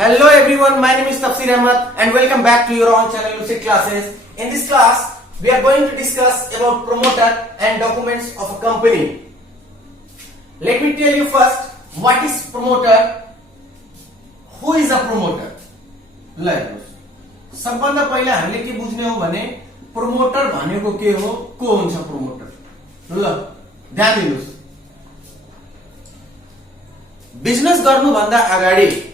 Hello everyone, my name is Tafsir Ahmad and welcome back to your own channel Lucid Classes. In this class, we are going to discuss about promoter and documents of a company. Let me tell you first, what is promoter? Who is a promoter? ल हेर्नुस्, सबभन्दा पहिला हामीले के बुझ्ने हो भने promoter भनेको के हो, को हुन्छ प्रोमोटर? ल ध्यान दिनुस्, बिजनेस गर्नु भन्दा अगाडि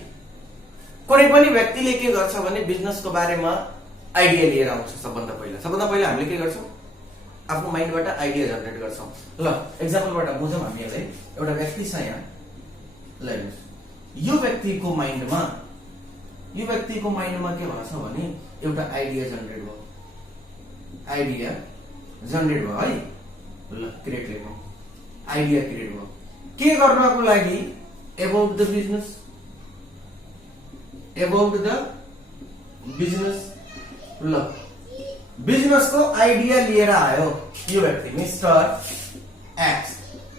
कुनै पनि व्यक्तिले के गर्छ भने बिजनेसको बारेमा आइडिया लिएर आउँछ। सबभन्दा पहिला हामीले के गर्छौं, आफ्नो माइन्डबाट आइडिया जनरेट गर्छौं। ल एक्जाम्पलबाट बुझौं हामी यसलाई। एउटा व्यक्ति छ यहाँ, ल हेर्नुस्, यो व्यक्तिको माइन्डमा के भन्छ भने एउटा आइडिया जनरेट भयो है। ल क्रिएट लेखौं, आइडिया क्रिएट भयो के गर्नको लागि, अबाउट द बिजनेस। ल बिजनेस को आइडिया लिएर आयो यो व्यक्ति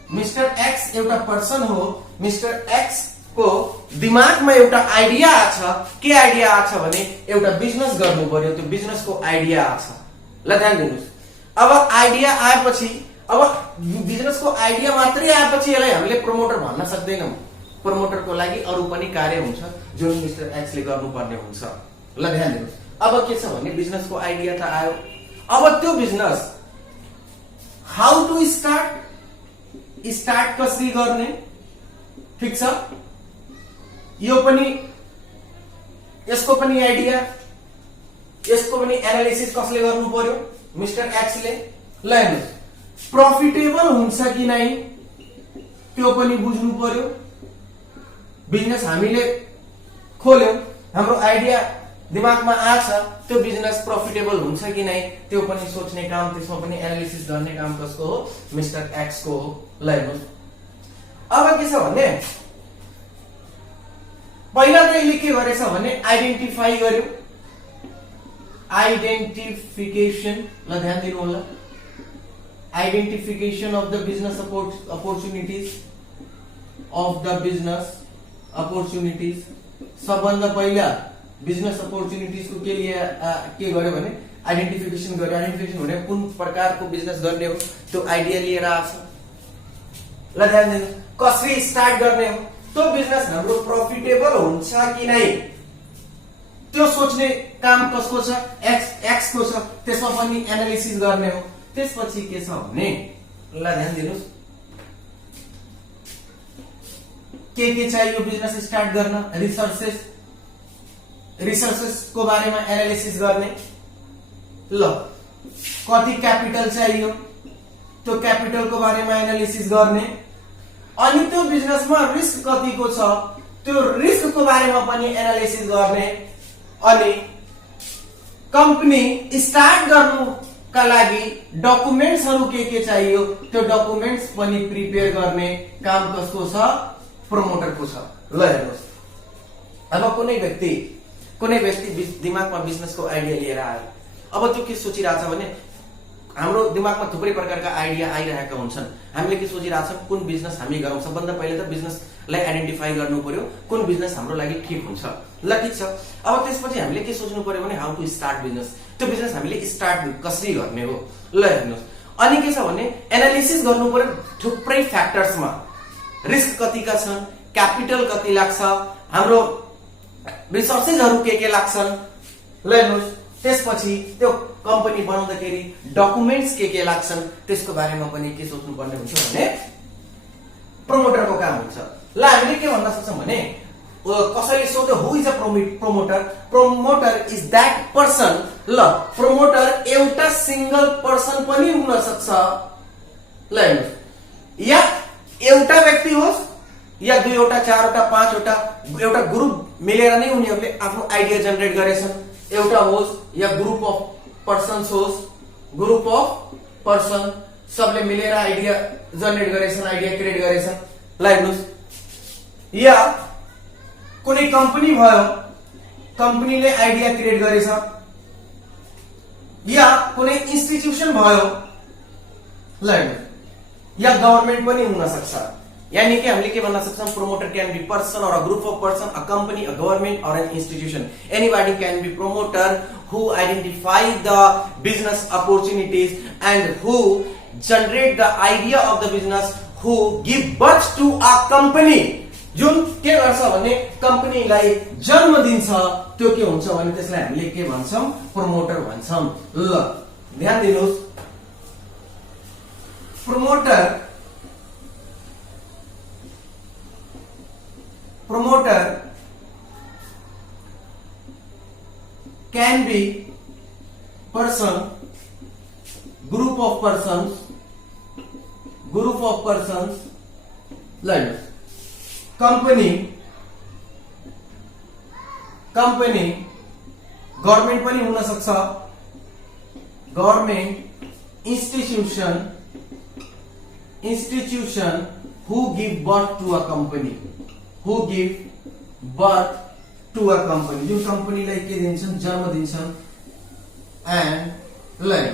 मिस्टर एक्स एउटा पर्सन हो। मिस्टर एक्स को दिमागमा एउटा आइडिया आछ। के आइडिया आछ भने एउटा बिजनेस गर्नु पर्यो, त्यो बिजनेसको आइडिया आछ। ल ध्यान दिनुस्, अब आइडिया आएपछि, अब बिजनेसको आइडिया मात्रै आएपछि यसलाई हामीले प्रोमोटर भन्न सक्दैनौं। प्रोमोटरको लागि अरु पनि कार्य हुन्छ जुन मिस्टर एक्स ले गर्नुपर्ने हुन्छ। ल ध्यान दिनुस्, अब के छ भने बिजनेसको आइडिया त आयो, अब त्यो बिजनेस हाउ टु स्टार्ट कसरी गर्ने, ठीक छ। यो पनि, यसको पनि आइडिया, यसको पनि एनालिसिस कसले गर्नु पर्यो, मिस्टर एक्स ले। ल हेर्नुस्, प्रफिटेबल हुन्छ कि नै त्यो पनि बुझ्नु पर्यो। बिजनेस हामीले खोल्यौं, हाम्रो आइडिया दिमागमा आछ, त्यो बिजनेस प्रफिटेबल हुन्छ कि नै त्यो पनि सोच्ने काम, त्यसमा पनि एनालिसिस गर्ने काम कसको हो, मिस्टर एक्स को हो। ल हेर्नुस्, अब के छ भने पहिला त यसले के गरेछ भने आइडेन्टिफाई गर्यो, आइडेन्टिफिकेसन। ल ध्यान दिनु होला, identification of the business opportunities. सबभन्दा पहिला बिजनेस अपॉर्चुनिटीज को के गर्यो भने आइडेन्टिफिकेसन गर्यो। आइडेन्टिफिकेसन भने कुन प्रकारको बिजनेस गर्ने हो त्यो आइडिया लिएर आछ। ल ध्यान दिनु, कसरी स्टार्ट गर्ने हो, त्यो बिजनेस हाम्रो प्रफिटेबल हुन्छ कि नै त्यो सोच्ने काम कसको छ, एक्स को छ। त्यसमा पनि एनालिसिस गर्ने हो। त्यसपछि के छ भने, ल ध्यान दिनुस्, के चाहियो बिजनेस स्टार्ट गर्न, रिसोर्सेस को बारेमा एनालिसिस गर्ने। ल कति क्यापिटल चाहियो, त्यो क्यापिटल को बारेमा एनालिसिस गर्ने। अनि त्यो बिजनेसमा रिस्क कतिको छ, त्यो रिस्क को बारेमा पनि एनालिसिस गर्ने। अनि कम्पनी स्टार्ट गर्नुका लागि डकुमेन्ट्सहरु के चाहियो, त्यो डकुमेन्ट्स पनि प्रिपेयर गर्ने काम कसको छ, प्रोमोटर को छ। ल हेर्नुस्, अब कुनै व्यक्ति दिमागमा बिजनेसको आइडिया लिएर आयो। अब त्यो के सोचिरहेछ भने हाम्रो दिमागमा थुप्रै प्रकारका आइडिया आइरहेका हुन्छन्। हामीले के सोचिरहेछौं, कुन बिजनेस हामी गरौँ। सबभन्दा पहिला त बिजनेसलाई आइडेन्टिफाई गर्नु पर्यो, कुन बिजनेस हाम्रो लागि ठीक हुन्छ। ल ठीक छ, अब त्यसपछि हामीले के सोच्नु पर्यो भने हाउ टु स्टार्ट बिजनेस, त्यो बिजनेस हामीले स्टार्ट कसरी गर्ने हो। ल हेर्नुस्, अनि के छ भने एनालिसिस गर्नु पर्यो थुप्रै फ्याक्टर्समा, रिस्क कतिका छन्, क्यापिटल कति लाग्छ, हाम्रो रिसोर्सेसहरु के लाग्छन्। ल हेर्नुस्, त्यसपछि त्यो कम्पनी बनाउँदाखेरि डकुमेन्ट्स के लाग्छन्, त्यसको बारेमा पनि के सोच्नु पर्ने हुन्छ भने प्रोमोटरको काम हुन्छ। ल हामीले के भन्न सक्छौं भने, कसैले सोध्यो who is a promoter, promoter is that person. ल प्रोमोटर एउटा सिंगल पर्सन पनि हुन सक्छ। ल हेर्नुस्, या एउटा व्यक्ति होस्, या दुईवटा, चारवटा, पाँचवटा, एउटा ग्रुप मिलेर नै उनीहरूले आफ्नो आइडिया जनरेट गरेछन्। एउटा होस् या ग्रुप अफ पर्सन्स होस्, ग्रुप अफ पर्सन सबले मिलेर आइडिया जनरेट गरेछन्, आइडिया क्रिएट गरेछन्। ल हेर्नुस्, या कुनै कम्पनी भयो, कम्पनीले आइडिया क्रिएट गरेछ, या कुनै इन्स्टिट्युसन भयो। ल हेर्नुस्, या गभर्नमेन्ट पनि हुन सक्छ। यानी कि हामीले के भन्न सक्छौं, promoter can be person or a group of person, a company, a government or an institution. Anybody can be promoter who identify the business opportunities and who generate the idea of the business, who give birth to a company. जुन के गर्छ भने कम्पनीलाई जन्म दिन्छ, त्यो के हुन्छ भने त्यसलाई हामीले के भन्छौं, प्रमोटर भन्छौं। ल ध्यान दिनुस्, promoter can be person, group of persons, like company, government पनि हुन सक्छ, government, institution who give birth to a company, जुन कम्पनीलाई के दिन्छन्, जन्म दिन्छन्। एन्ड लाइक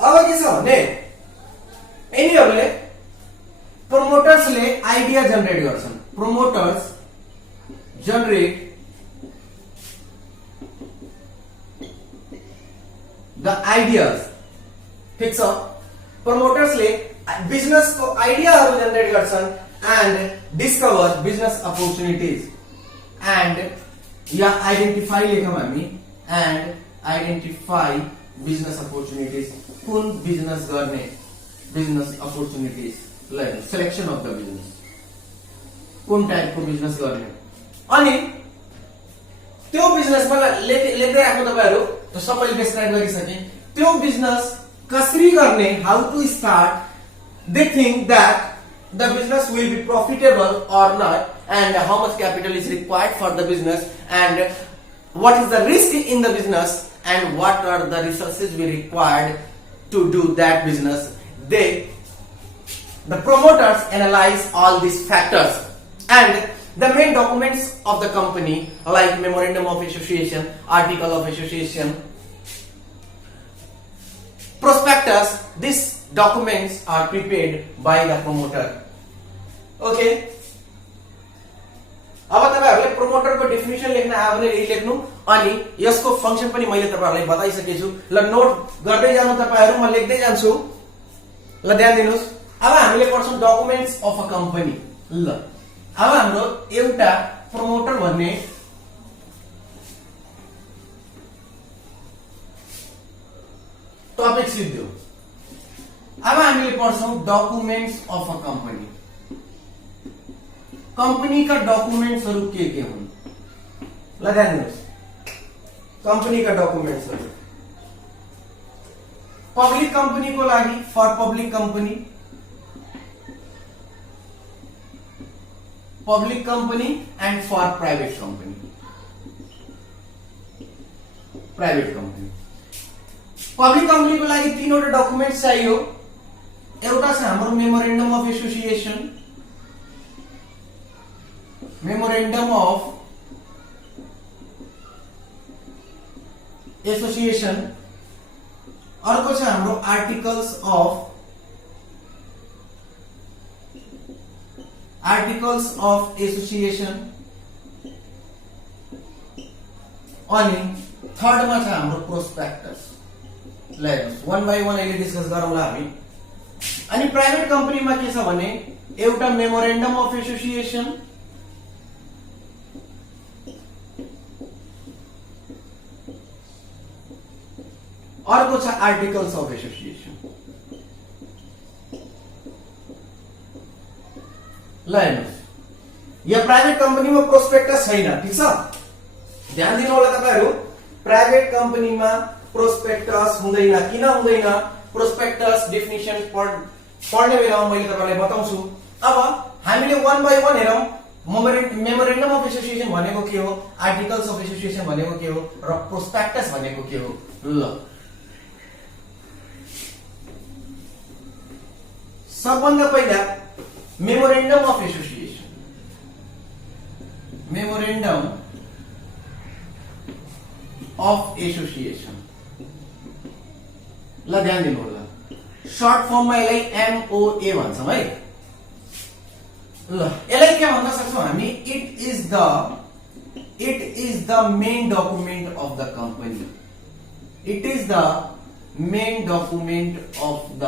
अब के छ भने यिनीहरूले प्रमोटर्सले आइडिया जनरेट गर्छन्, प्रमोटर्स जनरेट द आइडियाज। ठीक छ, प्रमोटर्सले बिजनेसको आइडियाहरू जनरेट गर्छन् and discover business opportunities and या आइडेन्टिफाई लेखौं हामी, एन्ड आइडेन्टिफाई बिजनेस अपॉर्चुनिटीज, कुन बिजनेस गर्ने, business opportunities, like selection of the business, कुन टाइपको बिजनेस गर्ने। अनि त्यो बिजनेसमा लेख्दै आएको तपाईहरु त सबैले डिस्क्राइब गरिसके, त्यो बिजनेस कसरी गर्ने, how to start, they think that the business will be profitable or not, and how much capital is required for the business, and what is the risk in the business, and what are the resources we required to do that business. The promoters analyze all these factors, and the main documents of the company like memorandum of association, article of association, prospectus, these documents are prepared by the promoter. Okay, अब तपाईहरुले promoter को definition लेख्न आयो भने यही लेख्नु, अनि यसको फंक्सन पनि मैले तपाईहरुलाई बताइसकेछु। ल नोट गर्दै जानु तपाईहरु, म लेख्दै जान्छु। ल ध्यान दिनुस्, अब हामीले पढ्छौं डकुमेन्ट्स अफ अ कम्पनी। ल अब हाम्रो एउटा प्रमोटर भन्ने टपिक सिद्धियो। अब हामीले पढ्छौं documents of a company. Company का डॉक्यूमेंट्सहरु के हुन्, ल ध्यान दिनुस्, कंपनी का डॉक्यूमेंट्सहरु पब्लिक कंपनी को लागि for public company and for private company. Public company को लागि तीनवटा डकुमेन्ट्स चाहियो। एउटा छ हाम्रो मेमोरेन्डम अफ एसोसिएसन, अर्को छ हाम्रो आर्टिकल्स अफ एसोसिएसन, अनि थर्डमा छ हाम्रो प्रोस्पेक्टस। लेट्स वन बाइ वन अहिले डिस्कस गरौँला हामी। अनि प्राइवेट कम्पनीमा के छ भने एउटा मेमोरेन्डम अफ एसोसिएसन, अर्को छ आर्टिकल्स अफ एसोसिएसन। ल हेर्नुस्, यो प्राइवेट कम्पनीमा प्रोस्पेक्टस छैन, ठीक छ, ध्यान दिनु होला तपाईहरु। प्राइवेट कम्पनीमा प्रोस्पेक्टस हुँदैन। किन हुँदैन? प्रोस्पेक्टस डेफिनेसन पढ्ने बेलामा मैले तपाईलाई बताउँछु। अब हामीले वन बाइ वन हेरौं। मेमोरेन्डम अफ एसोसिएसन भनेको के हो, आर्टिकल्स अफ एसोसिएसन भनेको के हो, र प्रोस्पेक्टस भनेको के हो। ल सबभन्दा पहिला मेमोरेन्डम अफ एसोसिएसन। ल ध्यान दिनु होला, सर्ट फर्ममा यसलाई एमओए भन्छौं है। ल यसलाई के भन्न सक्छौं हामी, it is the main document of the company, it is the main document of the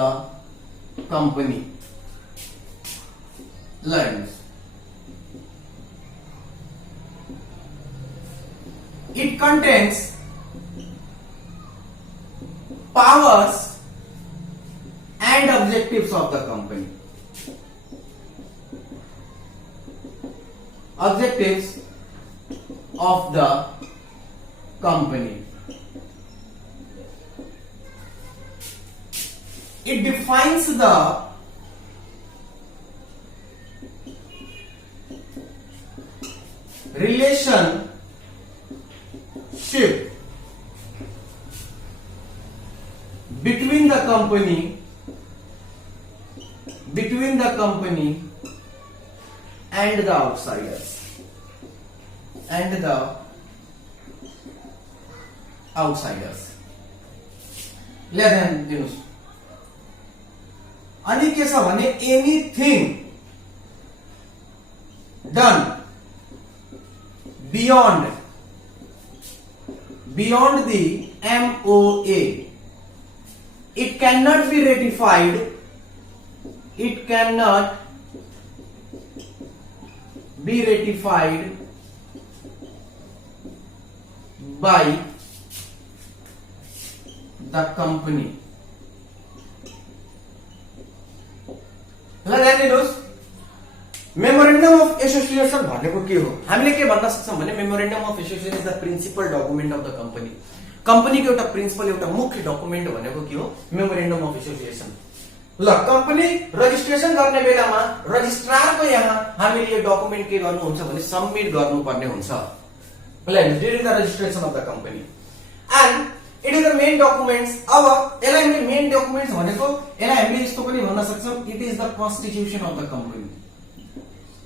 company. ल हेर्नुस्, it contains powers and objectives of the company, objectives of the company. It defines the relationship between the company and the outsiders, ले ध्यान दिनुस्। अनि के छ भने, anything done beyond the MOA, it cannot be ratified, by the company। ल ध्यान दिनुहोस्, मेमोरेन्डम अफ एसोसिएसन भनेको के हो? हामीले के भन्न सक्छौं भने, memorandum of association is the principal document of the company. कम्पनीको एउटा प्रिन्सिपल, एउटा मुख्य डकुमेन्ट भनेको के हो? Memorandum of association. ल कम्पनी रजिस्ट्रेसन गर्ने बेलामा रजिस्ट्रारको यहाँ हामीले यो डकुमेन्ट के गर्नुहुन्छ भने सबमिट गर्नुपर्ने हुन्छ। ल during the registration of the company and it is the main documents. अब यसलाई हामीले मेन डकुमेन्ट्स भनेको, यसलाई हामीले यस्तो पनि भन्न सक्छौं, it is the constitution of the company,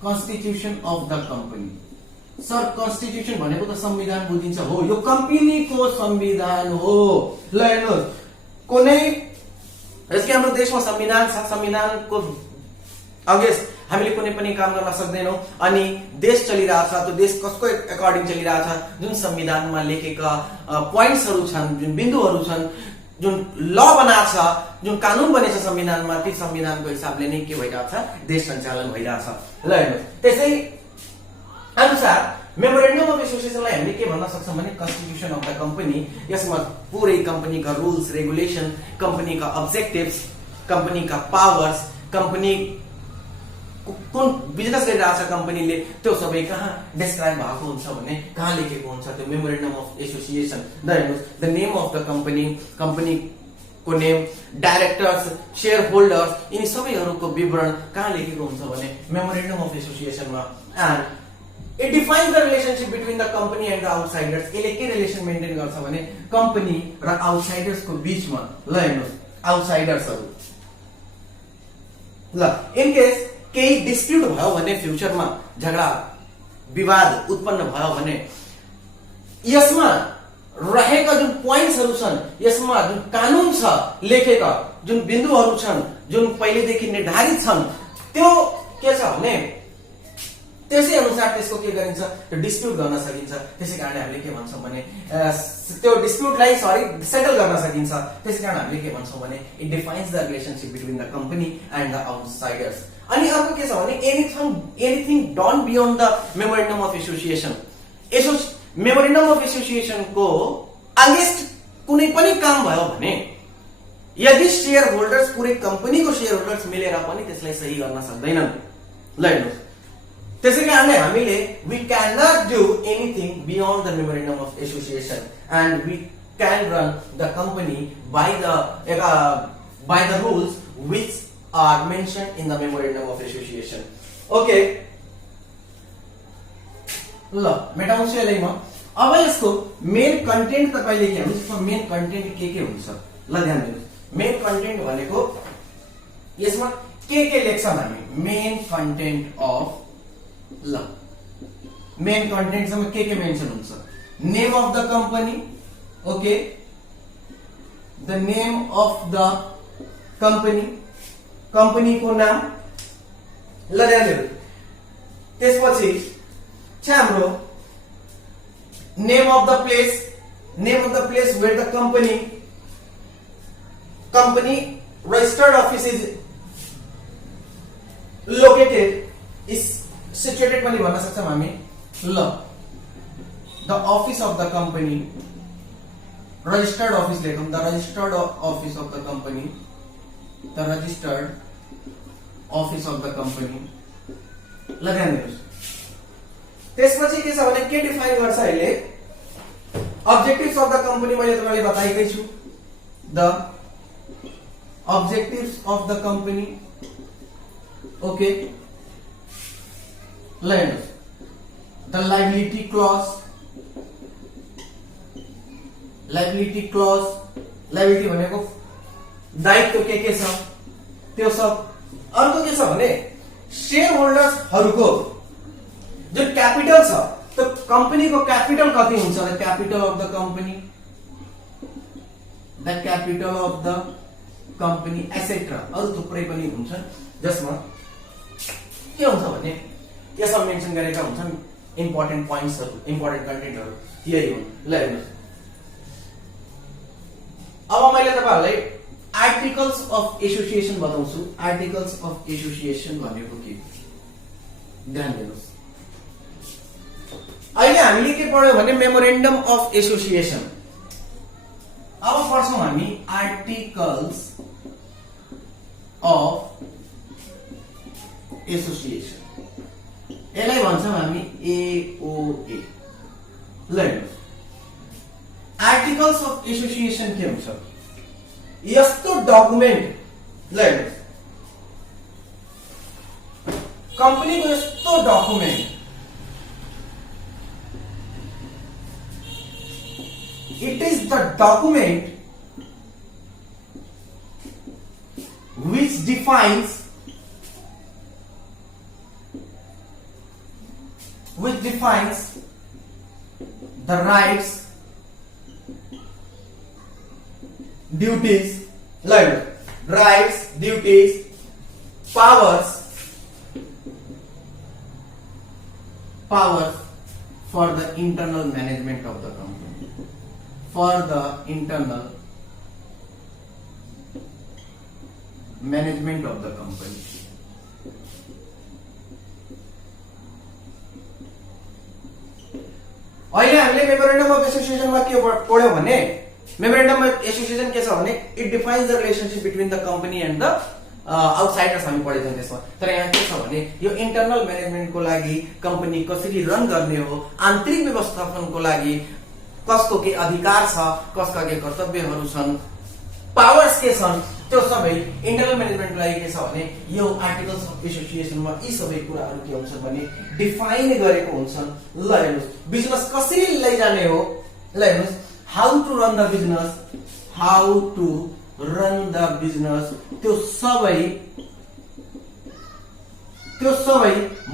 constitution of the company. Sir constitution भनेको त संविधान बुझिन्छ, हो, यो कम्पनीको संविधान हो। ल हेर्नुहोस्, कुनै जस्तै हाम्रो देशमा संविधान छ, संविधानको अगेन्स्ट हामीले कुनै पनि काम गर्न सक्दैनौं। अनि देश चलिरहेछ, त्यो देश कसको अकर्डिङ चलिरहेछ, जुन संविधानमा लेखेका पोइन्ट्सहरू छन्, जुन बिन्दुहरू छन्, जुन ल बनाएको छ, जुन कानून बनेछ संविधानमा, ती संविधानको हिसाबले नै के भइरहेछ, देश सञ्चालन भइरहेछ। ल हेर्नुहोस्, त्यसै अनुसार मेमोरेन्डम अफ एसोसिएसनलाई हामीले के भन्न सक्छौं भने, कन्स्टिट्युसन अफ द कम्पनी। यसमा पुरै कम्पनीका रुल्स रेगुलेसन, कम्पनीका अब्जेक्टिभ्स, कम्पनीका पावर्स, कम्पनी कुन बिजनेस गरिरहेछ कम्पनीले, त्यो सबै कहाँ डिस्क्राइब भएको हुन्छ भने, कहाँ लेखेको हुन्छ त्यो मेमोरेन्डम अफ एसोसिएसन। द हेर्नुहोस्, the name of the company, कम्पनीको नेम, डाइरेक्टर्स, शेयर होल्डर्स, यिनी सबैहरूको विवरण कहाँ लेखेको हुन्छ भने मेमोरेन्डम अफ एसोसिएसनमा। And it defines the relationship between the company and the outsiders. यसले के रिलेसन मेन्टेन गर्छ भने, कम्पनी र आउटसाइडर्सको बीचमा। ल हेर्नुहोस्, आउटसाइडर्सहरू, ल इन केस केही डिस्प्युट भयो भने, फ्युचरमा झगडा विवाद उत्पन्न भयो भने, यसमा रहेका जुन पोइन्ट्सहरू छन्, यसमा जुन कानून छ लेखेका, जुन बिन्दुहरू छन्, जुन पहिलेदेखि निर्धारित छन्, त्यो के छ भने त्यसै अनुसार त्यसको के गरिन्छ, त्यो डिस्प्युट गर्न सकिन्छ। त्यसै कारण हामीले के भन्छौं भने, त्यो डिस्प्युटलाई सेटल गर्न सकिन्छ। त्यसै कारण हामीले के भन्छौं भने, it defines the relationship between the company and the outsiders. अनि अर्को के छ भने, anything done beyond the memorandum of association. Memorandum of एसोसिएसनको अगेन्स्ट कुनै पनि काम भयो भने, यदि शेयर होल्डर्स, पुरै कम्पनीको शेयर होल्डर्स मिलेर पनि त्यसलाई सही गर्न सक्दैनन्। ल हेर्नुहोस्, त्यसै कारणले हामीले we cannot do anything beyond the memorandum of association and we can run the company by the rules which are mentioned in the memorandum of association. Okay, ल मेटाउँछु यसलाई म। अब यसको मेन कन्टेन्ट तपाईले के हुन्छ, यसको मेन कन्टेन्ट के हुन्छ? ल ध्यान दिनुहोस्, मेन कन्टेन्ट भनेको यसमा के लेख्छौं हामी, मेन कन्टेन्ट अफ, ल मेन कन्टेन्ट सम्म के मेन्सन हुन्छ, name of the company, okay, the name of the company, कम्पनीको नाम। ल ध्यान दिनु, त्यसपछि छ हाम्रो name of the place where the company registered office is located is situated पनि भन्न सक्छौं हामी ल the office of the company registered office लेखौं the registered office of the company the registered office of the company लगाइदिनुस् त्यसपछि के छ भने के डिफाइन गर्छ अहिले objectives of the company मैले तपाईलाई बताएकै छु the objectives of the company okay land the liability clause liability भनेको दायित्व के छ त्यो सब अर्को के छ भने शेयर होल्डर्स हरुको जुन क्यापिटल छ त्यो कम्पनीको क्यापिटल कति हुन्छ the capital of the company etcetera अरु थुप्रै पनि हुन्छन् जसमा के हुन्छ भने यसमा मेन्सन गरेका हुन्छन् इम्पोर्टेन्ट पोइन्ट्सहरु इम्पोर्टेन्ट कन्टेन्टहरु यही हुन् ल हेर्नुस् अब मैले तपाईहरुलाई आर्टिकल्स अफ एसोसिएसन बताउँछु आर्टिकल्स अफ एसोसिएसन भनेको के ध्यान दिनुस् अहिले हामीले के पढ्यौ भने मेमोरेन्डम अफ एसोसिएसन अब पढ्छौं हामी आर्टिकल्स अफ एसोसिएसन यसलाई भन्छौं हामी एओए ल आर्टिकल्स अफ एसोसिएसन के हुन्छ यस्तो डकुमेन्ट ल कम्पनीको यस्तो document it is the document which defines the rights duties powers for the internal management of the company for the internal management of the company अहिले हामीले मेमोरेन्डम अफ एसोसिएसनमा के पढ्यौ भने मेमोरेन्डम अफ एसोसिएसन के छ भने it defines the relationship between the company and the outsiders हामी पढेछौं त्यसमा तर यहाँ के छ भने यो इन्टरनल म्यानेजमेन्टको लागि कम्पनी कसरी रन गर्ने हो आन्तरिक व्यवस्थापनको लागि कसको के अधिकार छ कसका के कर्तव्यहरू छन् पावर्स के छन् त्यो सबै इन्टरनल म्यानेजमेन्टको लागि के छ भने यो आर्टिकल्स अफ एसोसिएसनमा यी सबै कुराहरू के हुन्छन् भने डिफाइन गरेको हुन्छन् ल हेर्नुस् बिजनेस कसरी लैजाने हो ल हेर्नुस् how to run the business त्यो सबै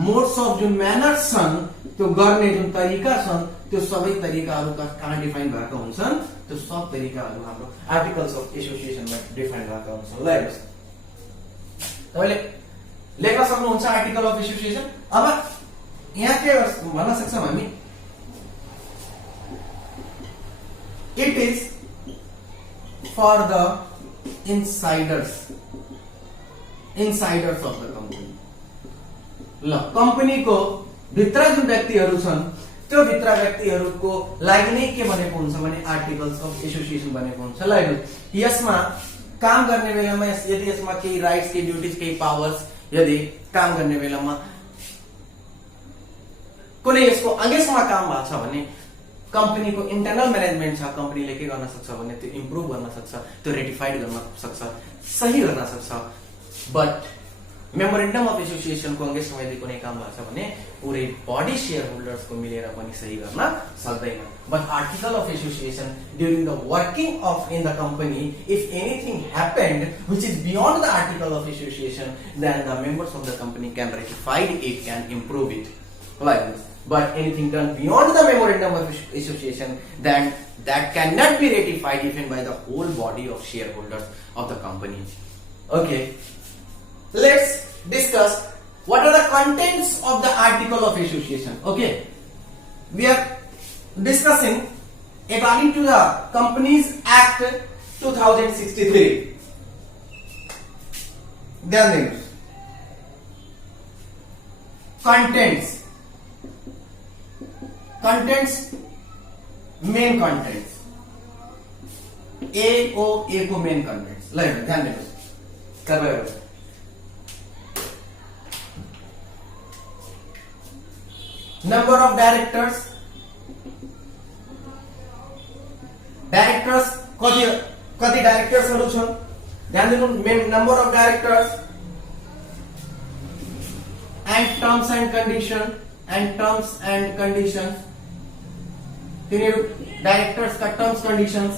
मोड्स अफ जुन म्यानर्स छन् त्यो गर्ने जुन तरिका छन् त्यो सबै तरिकाहरू कहाँ डिफाइन भएका हुन्छन् त्यो सब तरिकाहरू हाम्रो आर्टिकल्स अफ एसोसिएसनमा डिफाइन भएका हुन्छन् ल हेर्नुस् तपाईले लेख्न सक्नुहुन्छ आर्टिकल अफ एसोसिएसन अब यहाँ के भन्न सक्छौं हामी it is for the insiders of the company ल कम्पनीको भित्र जुन व्यक्तिहरू छन् त्यो भित्र व्यक्तिहरूको लागि नै के भनेको हुन्छ भने आर्टिकल्स अफ एसोसिएसन भनेको हुन्छ ल हेर्नुस् यसमा काम गर्ने बेलामा यदि यसमा केही राइट्स केही ड्युटीज केही पावर्स यदि काम गर्ने बेलामा कुनै यसको अगेन्स्टमा काम भएको छ भने कम्पनीको इन्टरनल म्यानेजमेन्ट छ कम्पनीले के गर्न सक्छ भने त्यो इम्प्रुभ गर्न सक्छ त्यो रेटिफाइड गर्न सक्छ सही गर्न सक्छ बट मेमोरेन्डम अफ एसोसिएसनको अगेन्स्टमा यदि कुनै काम भएको छ भने पुरै बडी शेयर होल्डर्सको मिलेर पनि सही गर्न सक्दैन but article of association during the working of in the company if anything happened which is beyond the article of association then the members of the company can ratified it can improve it like this but anything done beyond the memorandum of association then that cannot be ratified even by the whole body of shareholders of the company. Okay, let's discuss what are the contents of the article of association? Okay, we are discussing according to the Companies Act 2063. ध्यान देंगे contents, main contents, ए को main contents ले ध्यान देंगे कर रहे हो। Number of directors कति डायरेक्टर्सहरु छन् ध्यान दिनु। Main number of directors and terms and condition तिनीहरु डायरेक्टर्स का टर्म्स कंडीशंस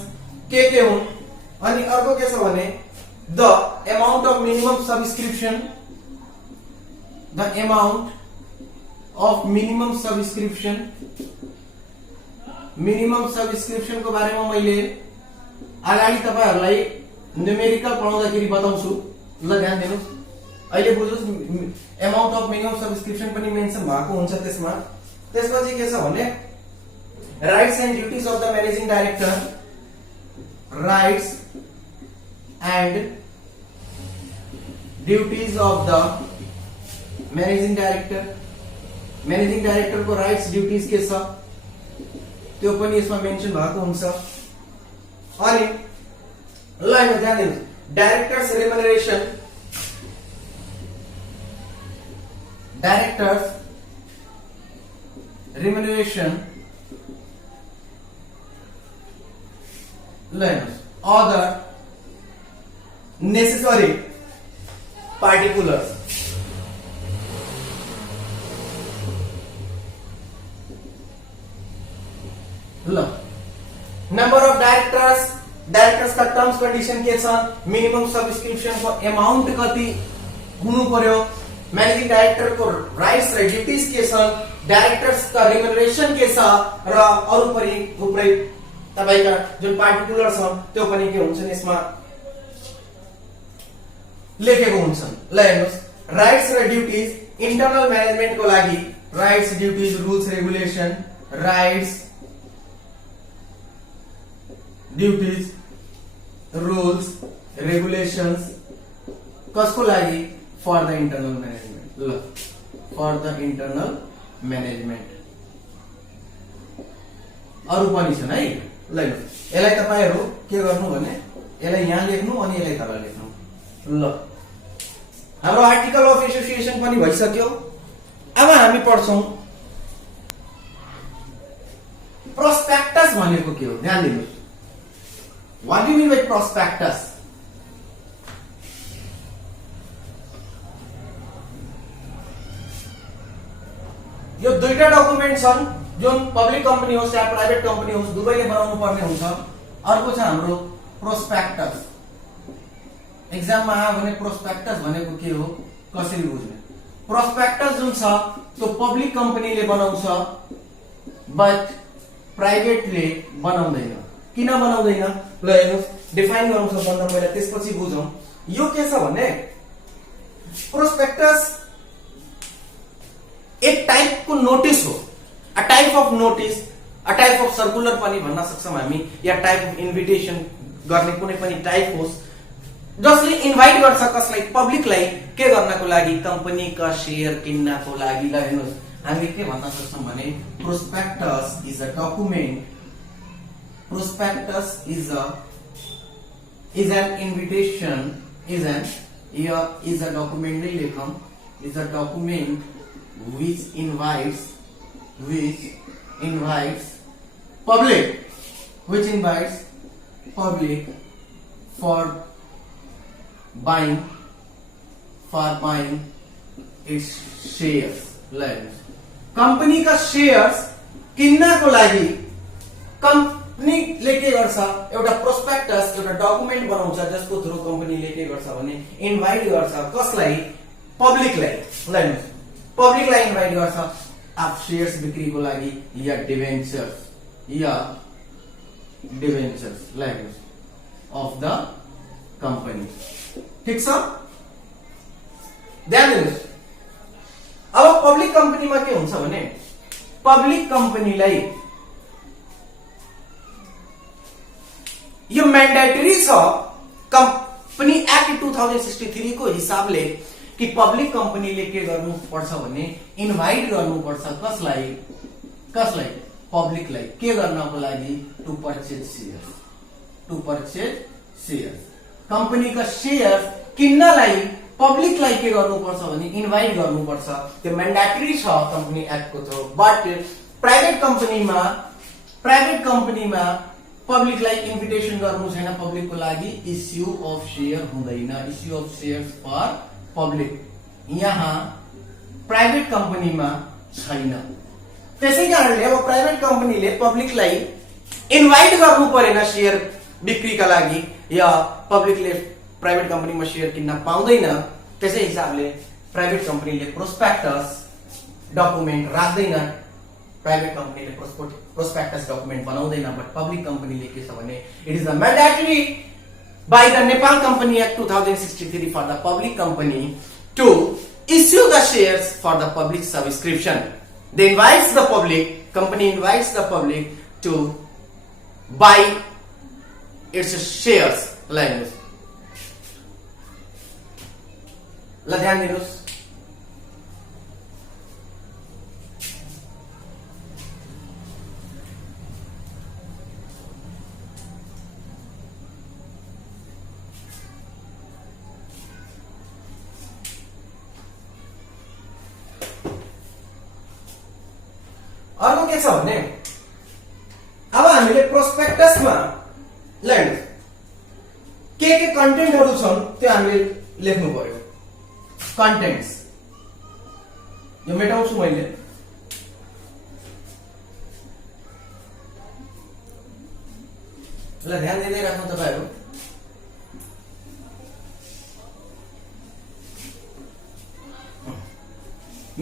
के हुन्। अनि अर्को के छ भने the amount of minimum subscription, the amount of minimum subscription को बारेमा मैले अगाडि तपाईहरुलाई न्यूमेरिकल पढाउँदाखेरि बताउँछु। ल ध्यान दिनुस्, अहिले बुझ्नुस् अमाउन्ट अफ मिनिमम सब्सक्रिप्सन पनि मेन्सन भएको हुन्छ त्यसमा। त्यसपछि के छ भने rights and duties of the managing director, rights and duties of the managing director, managing director को राइट्स ड्युटीज के छ त्यो पनि यसमा मेन्सन भएको हुन्छ। अनि ल यहाँ ध्यान दिनुस्, डाइरेक्टर्स रेम्युनरेसन, ल other necessary particulars, number of directors का टर्म्स कंडीशन के छ, मिनिमम सब्सक्रिप्सन को अमाउन्ट कति हुनु पर्यो, म्यानेजिङ डाइरेक्टर को राइट्स र ड्युटीज के छन्, डाइरेक्टर्स का रेम्युनरेसन के छ र अरु पनि थुप्रै तपाईका जुन पार्टिकुलर छन् त्यो पनि के हुन्छन् यसमा लेखेको हुन्छन्। ल हेर्नुस्, राइट्स र ड्युटीज इन्टरनल म्यानेजमेन्ट को लागि rights, duties, rules, regulation, rights, duties, rules, regulations कसको लागि? For the internal management. ल फर द इंटरनल मैनेजमेंट अरु पनि छन् है। ल यसलाई तपाईहरु के गर्नु भने यसलाई यहाँ लेख्नु अनि यसलाई तल लेख्नु। ल हाम्रो आर्टिकल अफ एसोसिएसन पनि भइसक्यो। अब हामी पढ्छौं प्रोस्पेक्टस भनेको के हो। ध्यान दिनुस्, what do you mean by prospectus? यो दुईटा डकुमेन्ट छन् जुन पब्लिक कंपनी होस् या प्राइवेट कंपनी होस् दुवैले बनाउनु पर्ने हुन्छ। अर्को छ हाम्रो प्रोस्पेक्टस। एक्जाममा आयो भने प्रोस्पेक्टस भनेको के हो कसरी बुझ्ने? प्रोस्पेक्टस जुन छ त्यो पब्लिक कंपनीले बनाउँछ बट प्राइवेटले बनाउँदैन। किन बनाउँदैन? ल हेर्नुस्, डिफाइन गरौँ सबभन्दा पहिला, त्यसपछि बुझौं। यो के छ भने प्रोस्पेक्टस एक टाइप को नोटिस हो, a type of notice, a type of circular पनि भन्न सक्छौं हामी, या टाइप अफ इन्भिटेसन गर्ने कुनै पनि टाइप होस् जसले इन्भाइट गर्छ कसलाई? पब्लिकलाई के गर्नको लागि? कम्पनीका शेयर किन्नको लागि। ल हेर्नुस्, हामी के भन्न सक्छौं भने prospectus is a document, prospectus is an invitation, is a document नै लेखौं, is a document which invites public for buying its shares। Company का शेयर्स किन्नको लागि कंपनी के गर्छ? एउटा प्रोस्पेक्टस, एउटा डकुमेन्ट बनाउँछ जसको थ्रु कंपनीले के गर्छ भने इन्भाइट गर्छ कसलाई? पब्लिकलाई। ल पब्लिकलाई इन्भाइट गर्छ आप शेयर्स बिक्रीको लागि या डिबेन्चर्स अफ द कंपनी। ठीक छ, ध्यान दिनुस्। अब पब्लिक कम्पनीमा के हुन्छ भने पब्लिक कम्पनीलाई यो म्यान्डेटरी छ कम्पनी एक्ट 2063 को हिसाबले कि पब्लिक कम्पनीले के गर्नुपर्छ भने इन्भाइट गर्नुपर्छ कसलाई पब्लिकलाई के गर्नको लागि टु परचेज शेयर्स कम्पनीका शेयर्स किन्नलाई पब्लिकलाई के गर्नुपर्छ भने इन्भाइट गर्नुपर्छ त्यो म्यान्डेटरी छ कम्पनी एक्टको थ्रु बट प्राइभेट कम्पनीमा पब्लिकलाई इन्भिटेसन गर्नु छैन पब्लिकको लागि इस्यु अफ शेयर हुँदैन issue of shares for public यहाँ प्राइभेट कम्पनीमा छैन त्यसै कारणले अब प्राइभेट कम्पनीले पब्लिकलाई इन्भाइट गर्नु परेन शेयर बिक्रीका लागि या पब्लिकले प्राइभेट कम्पनीमा शेयर किन्न पाउँदैन त्यसै हिसाबले प्राइभेट कम्पनीले प्रोस्पेक्टस डकुमेन्ट राख्दैन प्राइभेट कम्पनीले प्रोस्पेक्टस डकुमेन्ट बनाउँदैन बट पब्लिक कम्पनीले के छ भने it is the mandatory by the Nepal Company Act 2063 for the public company to issue the shares for the public subscription. They invites the public, company invites the public to buy its shares. ल ध्यान दिनुस् अर्को के छ भने अब हामीले प्रोस्पेक्टसमा ल के कन्टेन्टहरु छन् त्यो हामीले लेख्नु पर्यो कन्टेन्ट्स यो मेटाउँछु मैले ल ध्यान दिँदै राख्नु तपाईहरु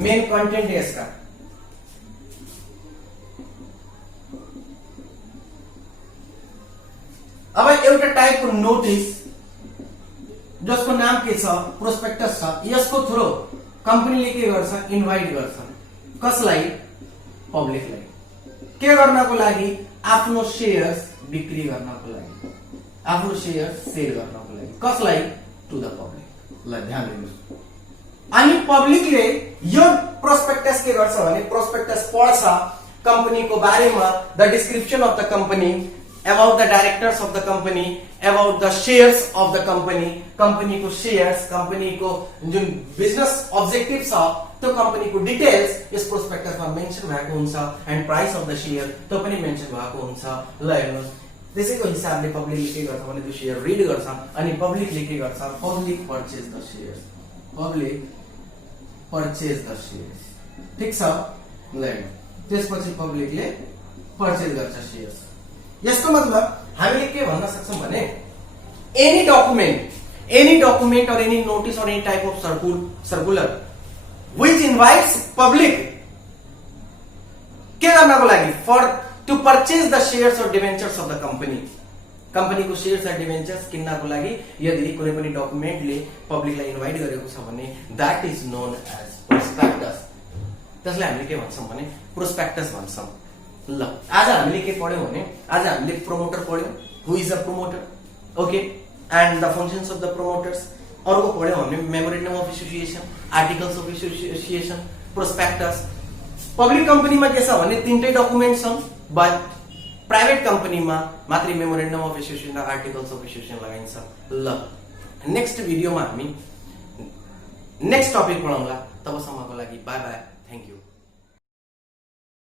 मेन कन्टेन्ट यसका अब एउटा टाइपको नोटिस जसको नाम के छ प्रोस्पेक्टस छ यसको थ्रु कम्पनीले के गर्छ इन्भाइट गर्छ कसलाई पब्लिकलाई के गर्नको लागि आफ्नो शेयर्स बिक्री गर्नको लागि आफ्नो शेयर्स सेल गर्नको लागि कसलाई टु द पब्लिक ल ध्यान दिनुस् अनि पब्लिकले यो प्रोस्पेक्टस के गर्छ भने प्रोस्पेक्टस पढ्छ कम्पनीको बारेमा the description of the company about the directors of the company, about the shares of the company, company को shares, company को जुन business objectives छ त्यो company को details यस prospectus मा mention भएको हुन्छ and price of the share त्यो पनि mention भएको हुन्छ ल हेर्नुस् त्यसैको हिसाबले पब्लिकले के गर्छ भने त्यो शेयर रिड गर्छ अनि पब्लिकले के गर्छ पब्लिक परचेज द शेयर्स ठीक छ ल त्यसपछि पब्लिकले परचेज गर्छ शेयर्स यसको मतलब हामीले के भन्न सक्छौं भने any document or any notice or any type of circular which invites public के गर्नको लागि for to purchase the shares or debentures of the company को शेयर्स र डिबेन्चर्स किन्नको लागि यदि कुनै पनि डकुमेन्टले पब्लिकलाई इन्भाइट गरेको छ भने that is known as prospectus त्यसलाई हामीले के भन्छौं भने प्रोस्पेक्टस भन्छौं ल आज हामीले के पढ्यौं भने आज हामीले प्रोमोटर पढ्यौं who is a promoter okay and the functions of the promoters अर्को पढ्यौं हामीले memorandum of association articles of association prospectus public कम्पनीमा के छ भने तीनटै डकुमेन्ट छन् बट प्राइभेट कम्पनीमा मात्रै मेमोरेन्डम अफ एसोसिएसन र आर्टिकल्स अफ एसोसिएसन लगाइन्छ ल नेक्स्ट भिडियोमा हामी नेक्स्ट टपिक पढाउँला तबसम्मको लागि बाइ बाइ थ्यांक यू